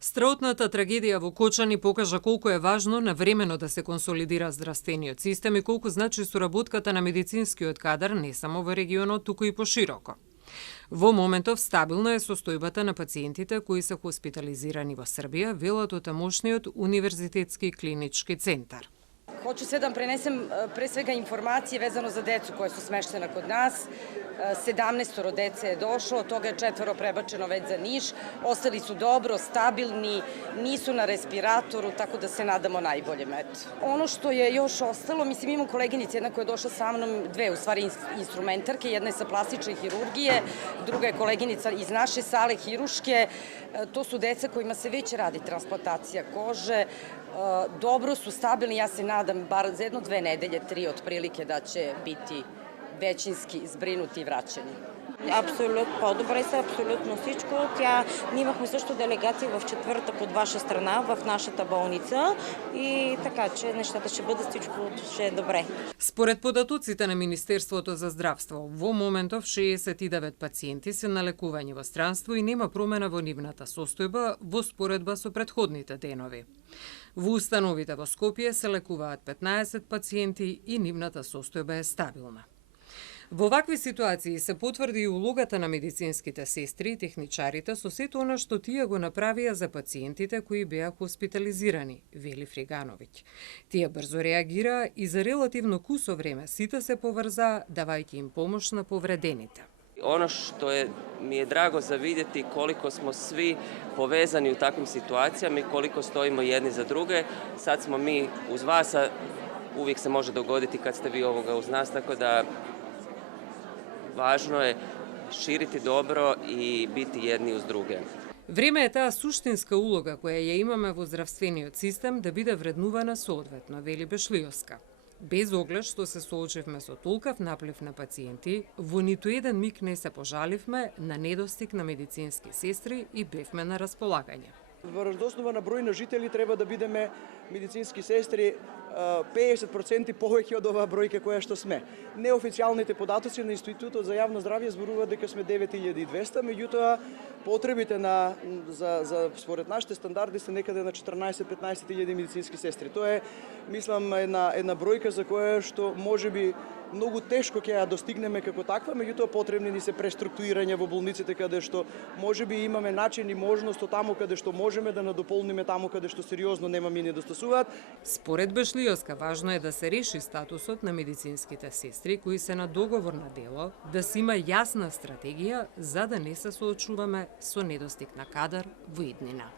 Страутната трагедија во Кочани покажа колку е важно навремено да се консолидира здравствениот систем и колку значи соработката на медицинскиот кадар не само во регионот, туку и пошироко. Во моментов стабилна е состојбата на пациентите кои се хоспитализирани во Србија, велат од тамошниот универзитетски клинички центар. Hoću sve da prenesem pre svega informacije vezano za decu koja su smeštena kod nas. 17 dece je došlo, od toga je 4 prebačeno već za Niš. Ostali su dobro, stabilni, nisu na respiratoru, tako da se nadamo najboljem. Ono što je još ostalo, mislim imam koleginice, jedna koja je došla sa mnom, dve u stvari instrumentarke, jedna je sa plastične hirurgije, druga je koleginica iz naše sale hiruške. To su deca kojima se već radi transplantacija kože. Dobro su, stabilni, ja se nadam bar za 1-2 nedelje, 3 otprilike da će biti većinski zbrinuti i vraćeni. Апсолютно, по-добре са абсолютно всичко. Ние имахме също делегация в четвъртък от ваша страна, в нашата болница и така, че нещата ще бъдат, всичко ще е добре. Според податоците на Министерството за здравство, во моментов 69 пациенти се на лекување во странство и нема промена во нивната состојба во споредба со претходните денови. Во установите во Скопје се лекуваат 15 пациенти и нивната состојба е стабилна. Во вакви ситуации се потврди и улогата на медицинските сестри и техничарите со сето она што тие го направија за пациентите кои беа хоспитализирани, вели Фригановиќ. Тие брзо реагираа и за релативно кусо време сите се поврзаа, давајќи им помош на повредените. Ono što mi je drago za vidjeti koliko smo svi povezani u takvim situacijama i koliko stojimo jedni za druge. Sad smo mi uz vas, a uvijek se može dogoditi kad ste vi uz nas, tako da važno je širiti dobro i biti jedni uz druge. Време е таа суштинска улога која ја имаме во здравствениот систем да биде вреднувана соодветно, вели Бешлиовска. Без оглед што се соочивме со толкав наплив на пациенти, во ниту еден миг не се пожаливме на недостиг на медицински сестри и бевме на располагање. Врз основа на број на жители треба да бидеме медицински сестри 50% повеќе од оваа бројка која што сме. Неофицијалните податоци на Институтот за јавно здравје зборуваат дека сме 9200, меѓутоа потребите за според нашите стандарди се некаде на 14-15 медицински сестри. Тоа е, мислам, една бројка за која што можеби многу тешко ќе ја достигнеме како таква, меѓутоа потребни ни се преструктурирање во болниците каде што можеби имаме начин и можност таму каде што можеме да надополниме таму каде што сериозно немаме и недостасуваат. Според Бешлиовска, важно е да се реши статусот на медицинските сестри кои се на договор на дело, да се има јасна стратегија за да не се соочуваме со недостиг на кадар во иднина.